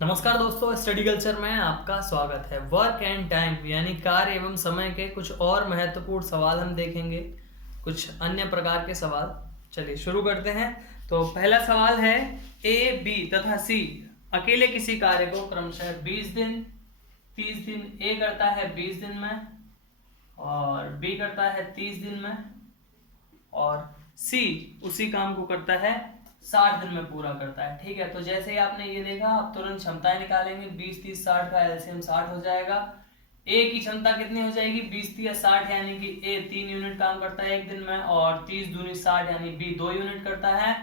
नमस्कार दोस्तों, study culture में आपका स्वागत है। वर्क एंड टाइम यानी कार्य एवं समय के कुछ और महत्वपूर्ण सवाल हम देखेंगे, कुछ अन्य प्रकार के सवाल। चलिए शुरू करते हैं। तो पहला सवाल है, ए, बी तथा सी अकेले किसी कार्य को क्रमशः 20 दिन, 30 दिन, ए करता है 20 दिन में और बी करता है 30 दिन में और सी उसी काम को करता है 60 दिन में पूरा करता है। ठीक है, तो जैसे ही आपने ये देखा, आप तुरंत क्षमताएं निकालेंगे। 20, 30, 60 का एलसीएम 60 हो जाएगा। ए की क्षमता कितनी हो जाएगी? 20, 30, 60 यानी कि ए 3 यूनिट काम करता है एक दिन में और 30 दूनी 60 यानी बी 2 यूनिट करता है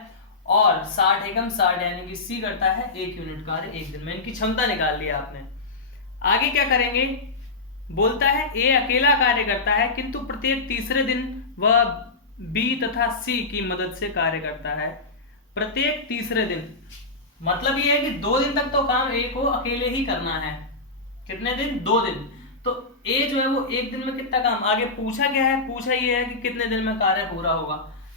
और 60 एकम 60 यानी कि सी करता है 1 यूनिट कार्य एक दिन में। इनकी क्षमता निकाल लिया आपने। आगे क्या करेंगे? बोलता है ए अकेला कार्य करता है किंतु प्रत्येक तीसरे दिन वह बी तथा सी की मदद से कार्य करता है। प्रत्येक तीसरे दिन मतलब ये है कि 2 दिन तक तो काम ए को अकेले ही करना है। कितने दिन? 2 दिन। तो ए जो है वो एक दिन में कितना काम, आगे पूछा क्या है? पूछा ये है कि कितने दिन में कार्य पूरा होगा।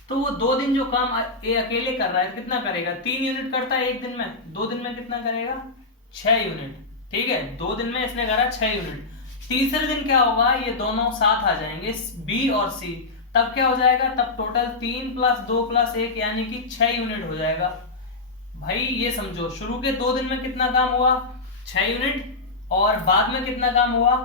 तो वो 2 दिन जो काम ए अकेले कर रहा है कितना करेगा? 3 यूनिट करता है एक दिन में। 2 दिन में कितना करेगा? 6 यूनिट। ठीक है, 2 दिन में इसने करा 6 यूनिट। तीसरे दिन क्या होगा? ये दोनों साथ आ जाएंगे, बी और सी। तब क्या हो जाएगा? तब टोटल 3 + 2 + 1 यानी कि 6 यूनिट हो जाएगा। भाई ये समझो, शुरू के 2 दिन में कितना काम हुआ? 6 यूनिट और बाद में कितना काम हुआ?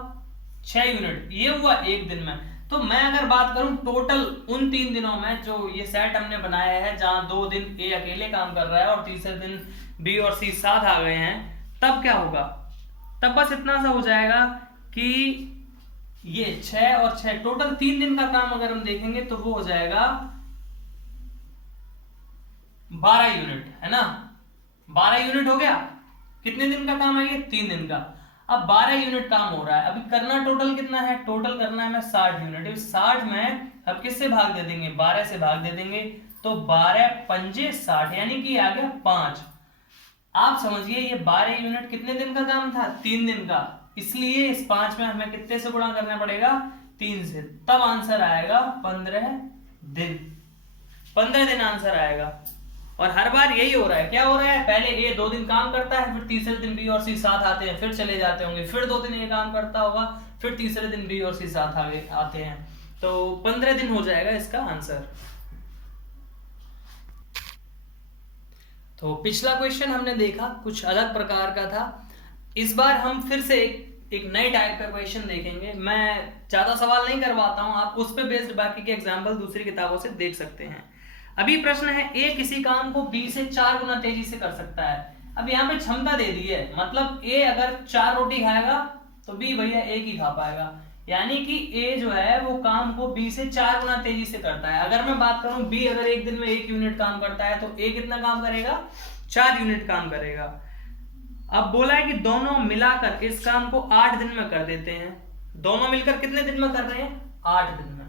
6 यूनिट। ये हुआ एक दिन में। तो मैं अगर बात करूं टोटल उन 3 दिनों में, जो ये सेट हमने बनाया है जहां 2 दिन ए अकेले काम कर रहा है और तीसरे दिन बी और सी साथ आ गए हैं, तब क्या होगा? तब बस इतना सा हो जाएगा कि ये 6 और 6 टोटल 3 दिन का काम अगर हम देखेंगे तो वो हो जाएगा 12 यूनिट, है ना। 12 यूनिट हो गया। कितने दिन का काम है ये? 3 दिन का। अब 12 यूनिट काम हो रहा है। अभी करना टोटल कितना है? टोटल करना है हमें 60 यूनिट। 60 में अब किससे भाग दे देंगे? 12 से भाग दे देंगे। तो 12 पंजे 60 यानी कि आ गया 5। आप समझिए ये 12 यूनिट कितने दिन का काम था? 3 दिन का। इसलिए इस 5 में हमें कितने से गुणा करना पड़ेगा? 3 से। तब आंसर आएगा 15 दिन। 15 दिन आंसर आएगा। और हर बार यही हो रहा है। क्या हो रहा है? पहले ए 2 दिन काम करता है, फिर तीसरे दिन बी और सी साथ आते हैं, फिर चले जाते होंगे, फिर 2 दिन ए काम करता होगा, फिर तीसरे दिन बी और सी साथ आते हैं। तो 15 दिन हो जाएगा इसका आंसर। तो पिछला क्वेश्चन हमने देखा, कुछ अलग प्रकार का था। इस बार हम फिर से एक नए टाइप का क्वेश्चन देखेंगे। मैं ज्यादा सवाल नहीं करवाता हूं, आप उस पे बेस्ड बाकी के एग्जाम्पल दूसरी किताबों से देख सकते हैं। अभी प्रश्न है, ए किसी काम को बी से 4 गुना तेजी से कर सकता है। अब यहाँ पे क्षमता दे दी है, मतलब ए अगर 4 रोटी खाएगा तो बी भैया 1 ही खा पाएगा। यानी कि ए जो है वो काम को बी से 4 गुना तेजी से करता है। अगर मैं बात करूं, बी अगर एक दिन में 1 यूनिट काम करता है तो ए कितना काम करेगा? 4 यूनिट काम करेगा। अब बोला है कि दोनों मिलाकर इस काम को 8 दिन में कर देते हैं। दोनों मिलकर कितने दिन में कर रहे हैं? 8 दिन में।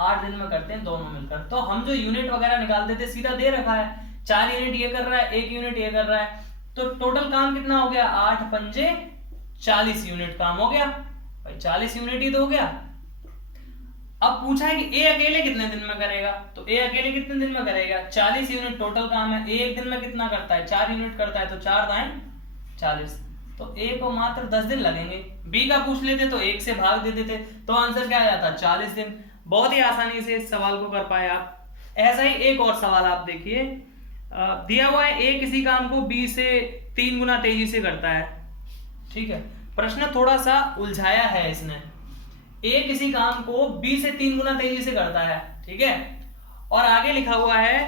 8 दिन में करते हैं दोनों मिलकर। तो हम जो यूनिट वगैरह निकालते थे सीधा दे रखा है। 4 यूनिट ये कर रहा है, 1 यूनिट ये कर रहा है। तो टोटल काम कितना हो गया? 8 पंजे 40 यूनिट काम हो गया। भाई 40 यूनिट ही तो हो गया। अब पूछा है कि ए अकेले कितने दिन में करेगा। तो ए अकेले कितने दिन में करेगा? 40 यूनिट टोटल काम है। ए एक दिन में कितना करता है? 4 यूनिट करता है। तो 4 दाएं 40। तो ए को मात्र 10 दिन लगेंगे। बी का पूछ लेते तो 1 से भाग दे देते तो आंसर क्या आ जाता? 40 दिन। बहुत ही आसानी से इस सवाल को कर पाए आप। ऐसा ही एक और सवाल आप देखिए। दिया हुआ है ए किसी काम को बी से 3 गुना तेजी से करता है। ठीक है, प्रश्न थोड़ा सा उलझाया है इसने। ए किसी काम को बी से 3 गुना तेजी से करता है, ठीक है, और आगे लिखा हुआ है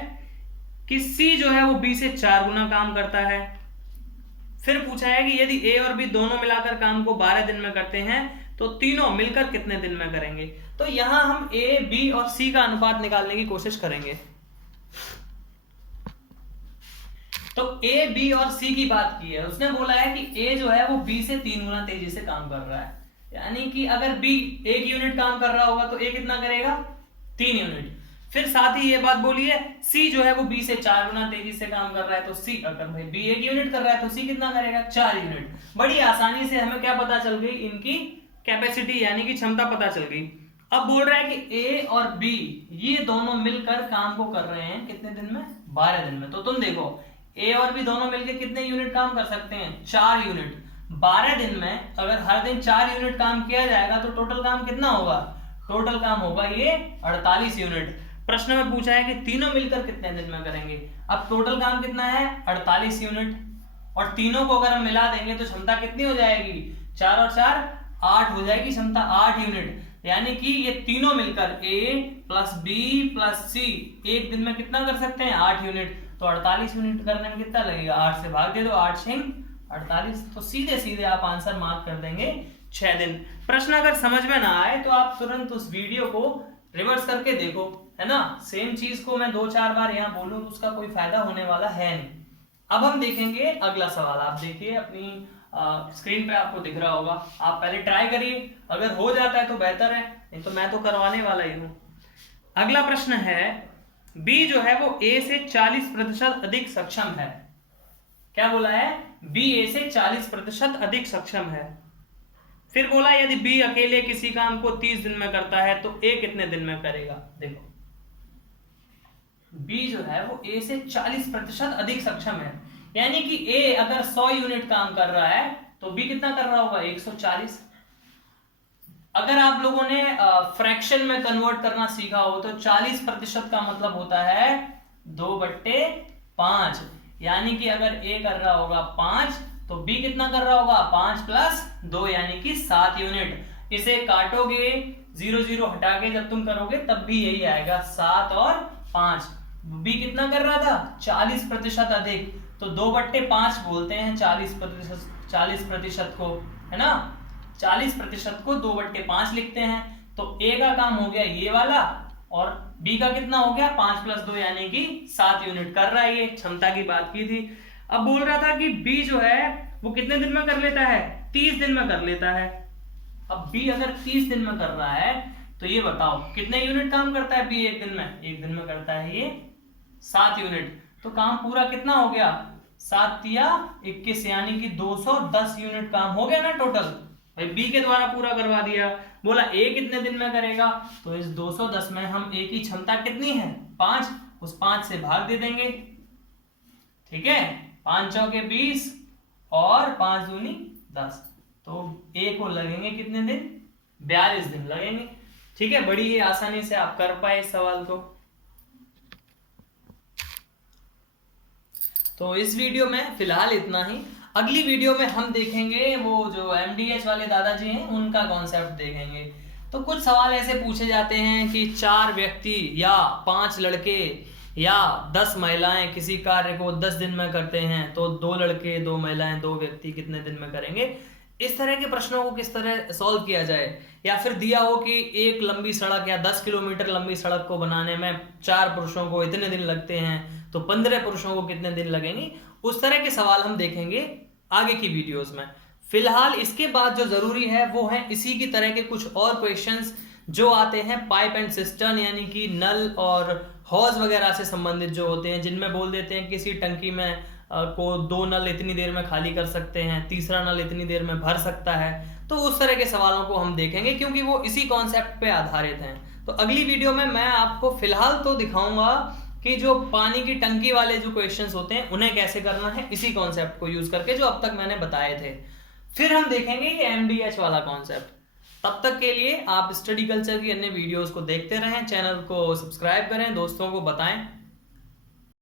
कि सी जो है वो बी से 4 गुना काम करता है। फिर पूछा है कि यदि ए और बी दोनों मिलाकर काम को 12 दिन में करते हैं तो तीनों मिलकर कितने दिन में करेंगे। तो यहां हम ए, बी और सी का अनुपात निकालने की कोशिश करेंगे। तो ए, बी और सी की बात की है। उसने बोला है कि ए जो है वो बी से 3 गुना तेजी से काम कर रहा है। यानी कि अगर बी 1 यूनिट काम कर रहा होगा तो ए कितना करेगा? 3 यूनिट। फिर साथ ही ये बात बोली है, सी जो है वो बी से 4 गुना तेजी से काम कर रहा है। तो सी अगर भाई बी 1 यूनिट कर रहा है तो सी कितना करेगा? 4 यूनिट। बड़ी आसानी से हमें क्या पता चल गई? इनकी कैपेसिटी यानी कि क्षमता पता चल गई। अब बोल रहा है कि ए और बी ये दोनों मिलकर काम को कर रहे हैं कितने दिन में? 12 दिन में। तो तुम देखो, ए और बी दोनों मिलकर कितने यूनिट काम कर सकते हैं? 4 यूनिट। 12 दिन में अगर हर दिन 4 यूनिट काम किया जाएगा तो टोटल काम कितना होगा? टोटल काम होगा ये 48 यूनिट। प्रश्न में पूछा है कि तीनों मिलकर कितने दिन में करेंगे। अब टोटल काम कितना है? 48 यूनिट, और तीनों को अगर हम मिला देंगे तो क्षमता कितनी हो जाएगी? 4 और 4 8 हो जाएगी क्षमता, 8 यूनिट। यानी कि ये तीनों मिलकर A plus B plus C एक दिन में कितना कर सकते हैं? 8 यूनिट। तो 48 यूनिट करने में कितना लगेगा? 8 से भाग दे दो, 8 6 48। तो सीधे सीधे आप आंसर मार्क कर देंगे 6 दिन। प्रश्न अगर समझ में ना आए तो आप तुरंत उस वीडियो को रिवर्स करके देखो, है ना। सेम चीज को मैं 2-4 बार यहाँ बोलूं तो उसका कोई फायदा होने वाला है नहीं। अब हम देखेंगे अगला सवाल। आप देखिए अपनी स्क्रीन पे आपको दिख रहा होगा, आप पहले ट्राई करिए, अगर हो जाता है तो बेहतर है, नहीं तो मैं तो करवाने वाला ही हूं। अगला प्रश्न है, बी जो है वो ए से 40% अधिक सक्षम है। क्या बोला है? बी ए से 40% अधिक सक्षम है। फिर बोला यदि बी अकेले किसी काम को 30 दिन में करता है तो ए कितने दिन में करेगा। देखो बी जो है वो ए से 40% अधिक सक्षम है, यानी कि ए अगर 100 यूनिट काम कर रहा है तो बी कितना कर रहा होगा? 140। अगर आप लोगों ने फ्रैक्शन में कन्वर्ट करना सीखा हो तो 40% का मतलब होता है 2/5, यानी कि अगर ए कर रहा होगा 5 तो बी कितना कर रहा होगा? 5 प्लस 2 यानी कि 7 यूनिट। इसे काटोगे 0 0 हटा के जब तुम करोगे तब भी यही आएगा, 7 और 5। बी कितना कर रहा था? 40% अधिक, तो 2/5 बोलते हैं 40% को, है ना। 40% को 2/5 लिखते हैं। तो ए का काम हो गया ये वाला, और बी का कितना हो गया? 5 प्लस 2 यानी कि 7 यूनिट कर रहा है। ये क्षमता की बात की थी। अब बोल रहा था कि बी जो है वो कितने दिन में कर लेता है? 30 दिन में कर लेता है। अब बी अगर 30 दिन में कर रहा है तो ये बताओ कितने यूनिट काम करता है बी एक दिन में? एक दिन में करता है ये 7 यूनिट। तो काम पूरा कितना हो गया? 7 या 21 यानी कि 210 यूनिट काम हो गया ना टोटल। भाई बी के द्वारा पूरा करवा दिया। बोला ए कितने दिन में करेगा, तो इस 210 में हम ए की क्षमता कितनी है? 5, उस 5 से भाग दे देंगे, ठीक है। 5 चौके 20 और 5 दूनी 10, तो ए को लगेंगे कितने दिन? 42 दिन लगेंगे, ठीक है। बड़ी ही आसानी से आप कर पाए इस सवाल को। तो इस वीडियो में फिलहाल इतना ही। अगली वीडियो में हम देखेंगे वो जो एमडीएच वाले दादाजी हैं उनका कॉन्सेप्ट देखेंगे। तो कुछ सवाल ऐसे पूछे जाते हैं कि 4 व्यक्ति या 5 लड़के या 10 महिलाएं किसी कार्य को 10 दिन में करते हैं तो 2 लड़के 2 महिलाएं 2 व्यक्ति कितने दिन में करेंगे। इस तरह के प्रश्नों को किस तरह सॉल्व किया जाए, या फिर दिया हो कि एक लंबी सड़क या 10 किलोमीटर लंबी सड़क को बनाने में 4 पुरुषों को इतने दिन लगते हैं तो 15 पुरुषों को कितने दिन लगेंगे। उस तरह के सवाल हम देखेंगे आगे की वीडियोस में। फिलहाल इसके बाद जो जरूरी है वो है इसी की तरह के कुछ और क्वेश्चंस जो आते हैं पाइप एंड सिस्टर्न, यानी कि नल और हॉज वगैरह से संबंधित जो होते हैं, जिनमें बोल देते हैं किसी टंकी में को 2 नल इतनी देर में खाली कर सकते हैं, तीसरा नल इतनी देर में भर सकता है। तो उस तरह के सवालों को हम देखेंगे क्योंकि वो इसी कॉन्सेप्ट पे आधारित हैं। तो अगली वीडियो में मैं आपको फिलहाल तो दिखाऊंगा कि जो पानी की टंकी वाले जो क्वेश्चंस होते हैं उन्हें कैसे करना है इसी कॉन्सेप्ट को यूज करके जो अब तक मैंने बताए थे। फिर हम देखेंगे ये एमडीएच वाला कॉन्सेप्ट। तब तक के लिए आप स्टडी कल्चर की अन्य वीडियोस को देखते रहें, चैनल को सब्सक्राइब करें, दोस्तों को बताएं।